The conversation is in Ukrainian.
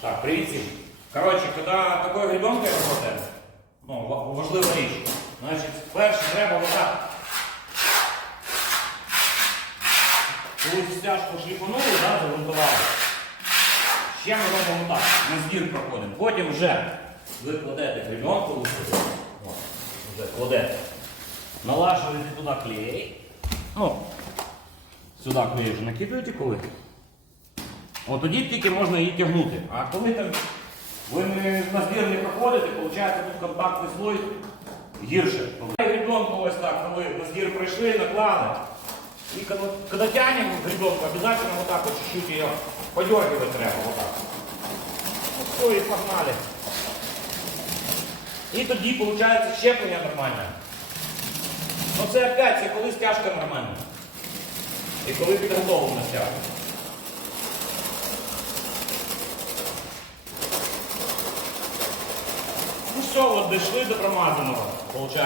Так, привіт всім. Коротше, коли такою гребенкою работаем, ну, важлива річ. Значить, перше треба отак. Коли стяжку шліфанули, да, загрунтували. Ще ми робимо так, на збір проходимо. Потім вже ви кладете. О, вже кладете. Налажуєте туди клей. Ну, сюди клей вже накидуєте коли. От тоді тільки можна її тягнути. А коли там ви на збір не проходите, виходить тут контактний слой гірше. Гребенку ось так, коли на збір пройшли, наклали. И когда, когда тянем гребенку, обязательно вот так вот чуть-чуть ее подергивать треба, вот так. И погнали. І тоді виходить щеплення нормальне. Ну це опять, це коли стяжка нормальна. І коли підготовлена стяжка. Ну все, от дійшли до промазаного, виходить.